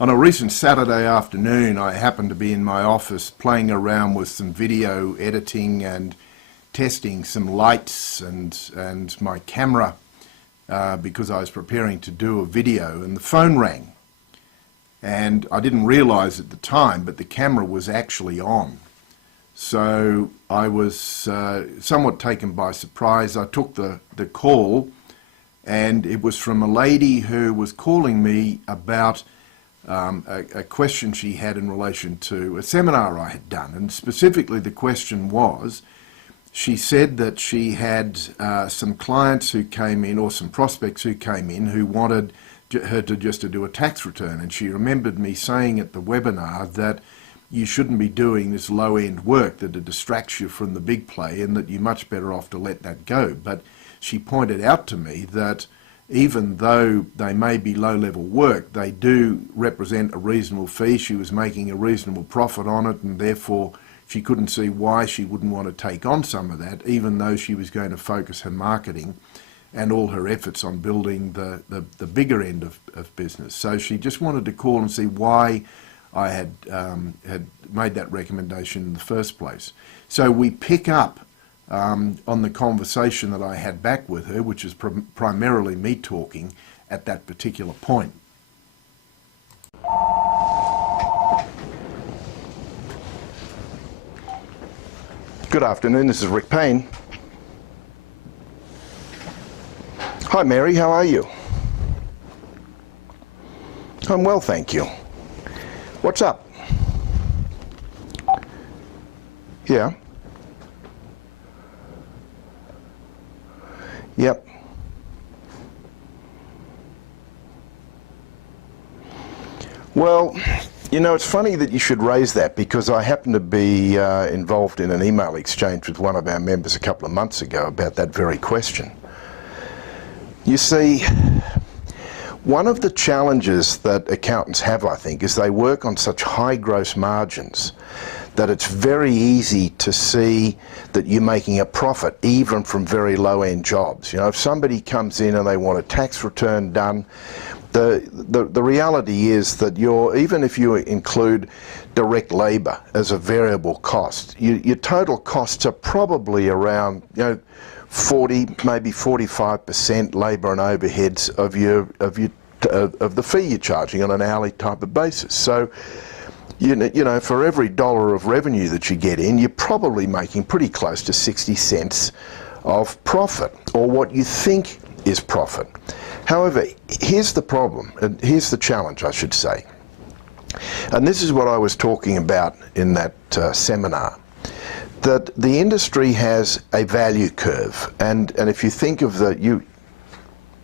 On a recent Saturday afternoon, I happened to be in my office playing around with some video editing and testing some lights and my camera because I was preparing to do a video, and the phone rang. And I didn't realize at the time, but the camera was actually on. So I was somewhat taken by surprise. I took the call, and it was from a lady who was calling me about a question she had in relation to a seminar I had done. And specifically the question was, she said that she had some clients who came in, or some prospects who came in, who wanted her to do a tax return. And she remembered me saying at the webinar that you shouldn't be doing this low-end work, that it distracts you from the big play, and that you're much better off to let that go. But she pointed out to me that even though they may be low-level work, they do represent a reasonable fee. She was making a reasonable profit on it, and therefore she couldn't see why she wouldn't want to take on some of that, even though she was going to focus her marketing and all her efforts on building the bigger end of business. So she just wanted to call and see why I had made that recommendation in the first place. So we pick up on the conversation that I had back with her, which is primarily me talking at that particular point. Good afternoon, this is Rick Payne. Hi Mary, how are you? I'm well, thank you. What's up? Yeah. Yep. Well, you know, it's funny that you should raise that, because I happen to be involved in an email exchange with one of our members a couple of months ago about that very question. You see, one of the challenges that accountants have, I think, is they work on such high gross margins that it's very easy to see that you're making a profit even from very low-end jobs. You know, if somebody comes in and they want a tax return done, the reality is that even if you include direct labour as a variable cost, your total costs are probably around, 40, maybe 45% labour and overheads of the fee you're charging on an hourly type of basis. So, you know, for every dollar of revenue that you get in, you're probably making pretty close to 60 cents of profit, or what you think is profit. However, here's the problem, and here's the challenge, I should say. And this is what I was talking about in that seminar, that the industry has a value curve, and if you think of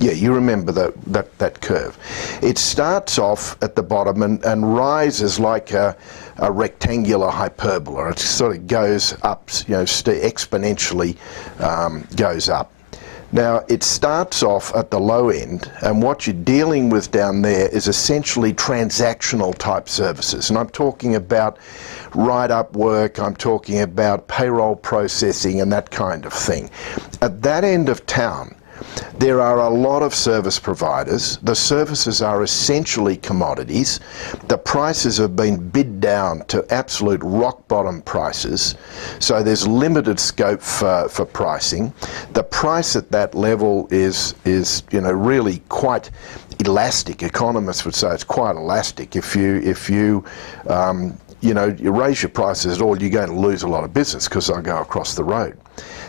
you remember that curve. It starts off at the bottom and rises like a rectangular hyperbola. It sort of goes up, exponentially goes up. Now, it starts off at the low end, and what you're dealing with down there is essentially transactional type services. And I'm talking about write-up work, I'm talking about payroll processing and that kind of thing. At that end of town, there are a lot of service providers. The services are essentially commodities. The prices have been bid down to absolute rock bottom prices, so there's limited scope for pricing. The price at that level is really quite elastic. Economists would say it's quite elastic. If you raise your prices at all, you're going to lose a lot of business because they'll go across the road.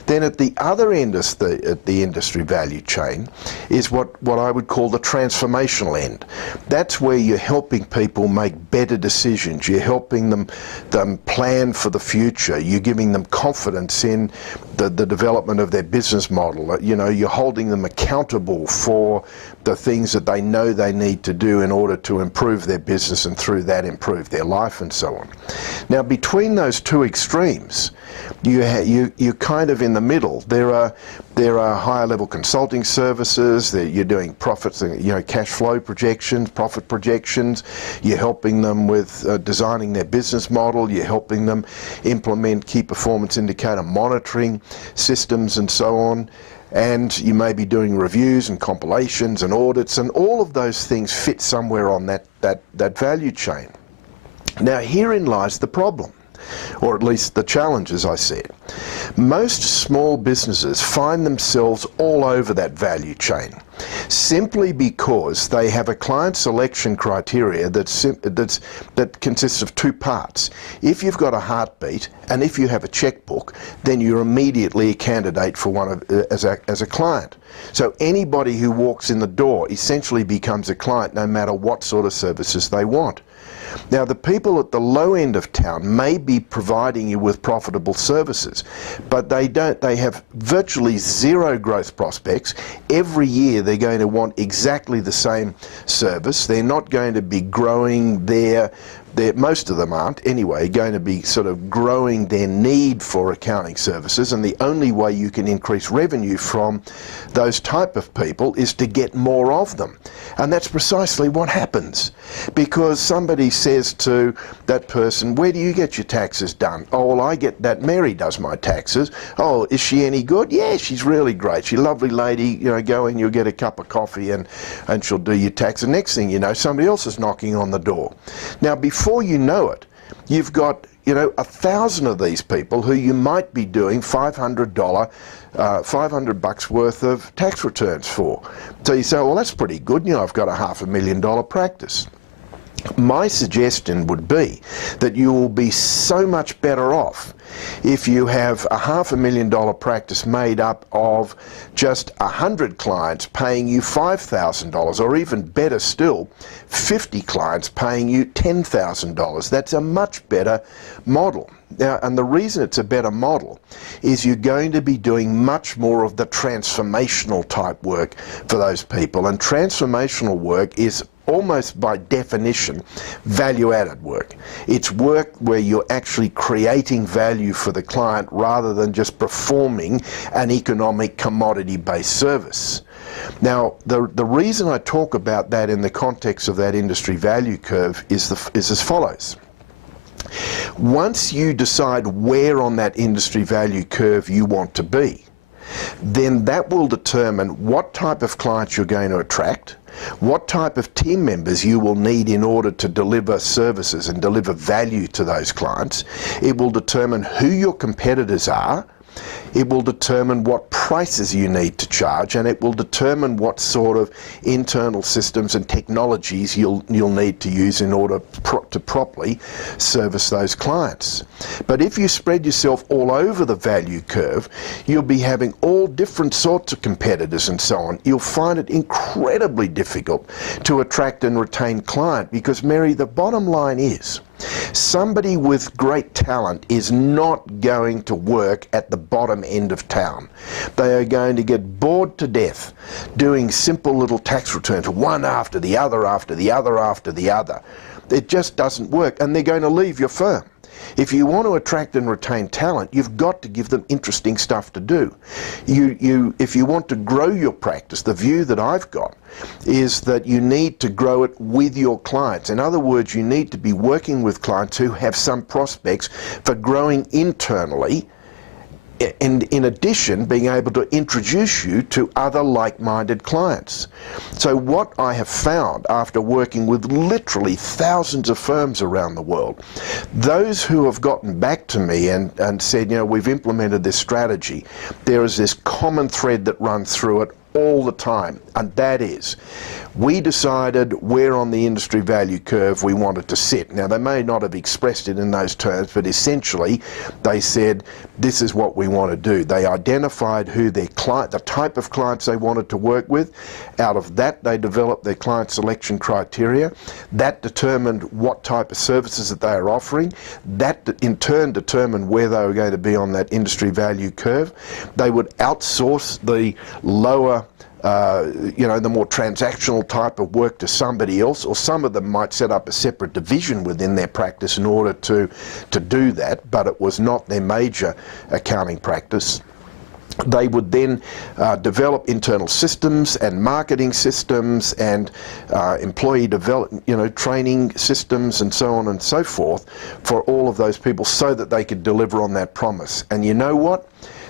Then at the other end of the industry value chain is what I would call the transformational end. That's where you're helping people make better decisions. You're helping them plan for the future. You're giving them confidence in the development of their business model. You're holding them accountable for the things that they know they need to do in order to improve their business, and through that improve their life and so on. Now, between those two extremes, you're kind of in the middle. There are higher level consulting services that you're doing profits, cash flow projections, profit projections. You're helping them with designing their business model. You're helping them implement key performance indicator monitoring systems and so on. and you may be doing reviews and compilations and audits, and all of those things fit somewhere on that value chain. Now, herein lies the problem, or at least the challenge, as I said. Most small businesses find themselves all over that value chain simply because they have a client selection criteria that consists of two parts. If you've got a heartbeat and if you have a checkbook, then you're immediately a candidate for one as a client. So anybody who walks in the door essentially becomes a client, no matter what sort of services they want. Now, the people at the low end of town may be providing you with profitable services, but they have virtually zero growth prospects. Every year they're going to want exactly the same service. They're not going to be growing most of them aren't anyway, going to be sort of growing their need for accounting services, and the only way you can increase revenue from those type of people is to get more of them. And that's precisely what happens, because somebody says to that person, where do you get your taxes done? Oh, well, I get that, Mary does my taxes. Oh, is she any good? Yeah, she's really great. She's a lovely lady. You know, go in, you'll get a cup of coffee and she'll do your tax. And next thing you know, somebody else is knocking on the door. Now, before you know it, you've got, 1,000 of these people who you might be doing $500 worth of tax returns for. So you say, well, that's pretty good. I've got a $500,000 practice. My suggestion would be that you will be so much better off if you have a $500,000 practice made up of just 100 clients paying you $5,000, or even better still, 50 clients paying you $10,000. That's a much better model. Now, and the reason it's a better model is you're going to be doing much more of the transformational type work for those people, and transformational work is almost by definition value-added work. It's work where you're actually creating value for the client rather than just performing an economic commodity-based service. Now, the reason I talk about that in the context of that industry value curve is as follows. Once you decide where on that industry value curve you want to be, then that will determine what type of clients you're going to attract, what type of team members you will need in order to deliver services and deliver value to those clients. It will determine who your competitors are. It will determine what prices you need to charge, and it will determine what sort of internal systems and technologies you'll need to use in order to properly service those clients. But if you spread yourself all over the value curve, you'll be having all different sorts of competitors and so on. You'll find it incredibly difficult to attract and retain client because, Mary, the bottom line is, somebody with great talent is not going to work at the bottom end of town. They are going to get bored to death doing simple little tax returns, one after the other, after the other, after the other. It just doesn't work, and they're going to leave your firm. If you want to attract and retain talent, you've got to give them interesting stuff to do. If you want to grow your practice, the view that I've got is that you need to grow it with your clients. In other words, you need to be working with clients who have some prospects for growing internally, and in addition, being able to introduce you to other like-minded clients. So what I have found after working with literally thousands of firms around the world, those who have gotten back to me and said, we've implemented this strategy, there is this common thread that runs through it all the time, and that is, we decided where on the industry value curve we wanted to sit. Now, they may not have expressed it in those terms, but essentially they said, this is what we want to do. They identified who their client, the type of clients they wanted to work with. Out of that, they developed their client selection criteria. That determined what type of services that they are offering. That in turn determined where they were going to be on that industry value curve. They would outsource the lower the more transactional type of work to somebody else, or some of them might set up a separate division within their practice in order to do that, but it was not their major accounting practice. They would then develop internal systems and marketing systems and employee development, training systems and so on and so forth for all of those people so that they could deliver on that promise. And you know what?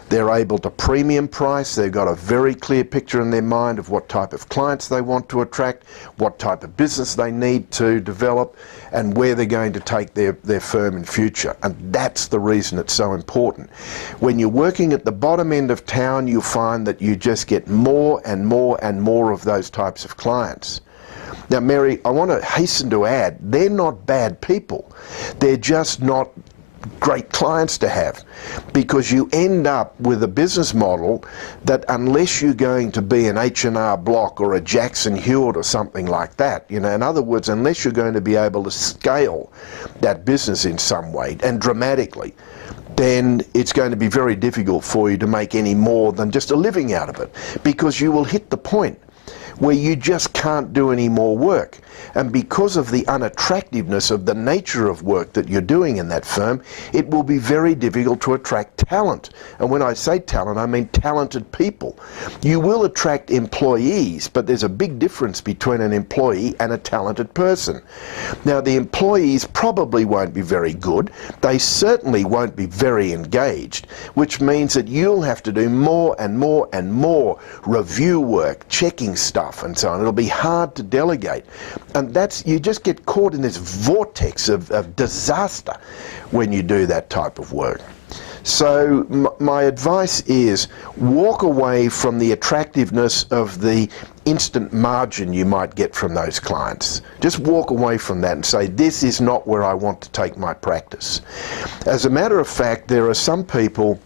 They're able to premium price. They've got a very clear picture in their mind of what type of clients they want to attract, what type of business they need to develop, and where they're going to take their firm in future. And that's the reason it's so important. When you're working at the bottom end of town, you'll find that you just get more and more and more of those types of clients. Now, Mary, I want to hasten to add, they're not bad people. They're just not great clients to have, because you end up with a business model that, unless you're going to be an H&R Block or a Jackson Hewitt or something like that, you know, in other words, unless you're going to be able to scale that business in some way and dramatically, then it's going to be very difficult for you to make any more than just a living out of it, because you will hit the point where you just can't do any more work. And because of the unattractiveness of the nature of work that you're doing in that firm, it will be very difficult to attract talent. And when I say talent, I mean talented people. You will attract employees, but there's a big difference between an employee and a talented person. Now, the employees probably won't be very good. They certainly won't be very engaged, which means that you'll have to do more and more and more review work, checking stuff and so on. It'll be hard to delegate. And that's, you just get caught in this vortex of disaster when you do that type of work. So my advice is, walk away from the attractiveness of the instant margin you might get from those clients. Just walk away from that and say, this is not where I want to take my practice. As a matter of fact, there are some people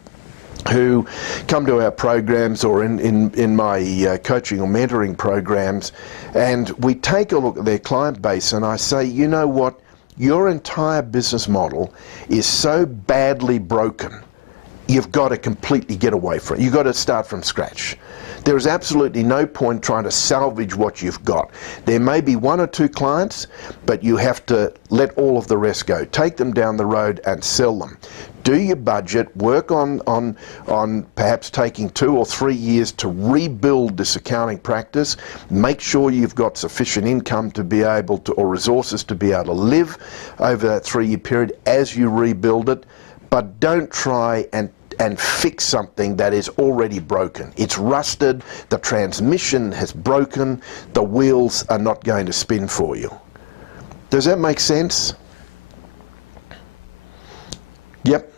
who come to our programs or in my coaching or mentoring programs, and we take a look at their client base, and I say, you know what, your entire business model is so badly broken, you've got to completely get away from it. You've got to start from scratch. There is absolutely no point trying to salvage what you've got. There may be one or two clients, but you have to let all of the rest go. Take them down the road and sell them. Do your budget, work on perhaps taking 2 or 3 years to rebuild this accounting practice. Make sure you've got sufficient income to be able to, or resources to be able to live over that 3-year period as you rebuild it. But don't try and fix something that is already broken. It's rusted, the transmission has broken, the wheels are not going to spin for you. Does that make sense? Yep.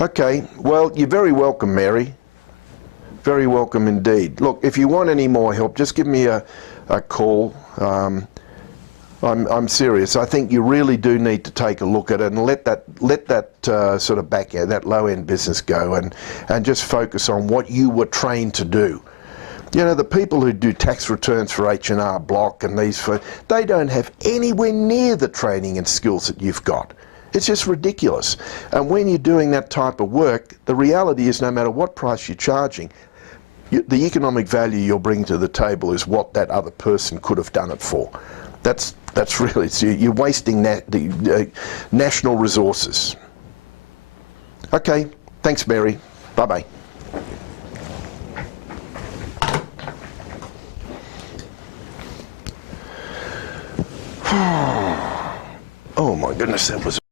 Okay, well, you're very welcome, Mary. Very welcome indeed. Look, if you want any more help, just give me a call. I'm serious. I think you really do need to take a look at it and let that sort of that low-end business go, and just focus on what you were trained to do. You know, the people who do tax returns for H&R Block and they don't have anywhere near the training and skills that you've got. It's just ridiculous. And when you're doing that type of work, the reality is, no matter what price you're charging, the economic value you're bringing to the table is what that other person could have done it for. That's really, so you're wasting national resources. Okay, thanks, Mary. Bye-bye. Oh my goodness, that was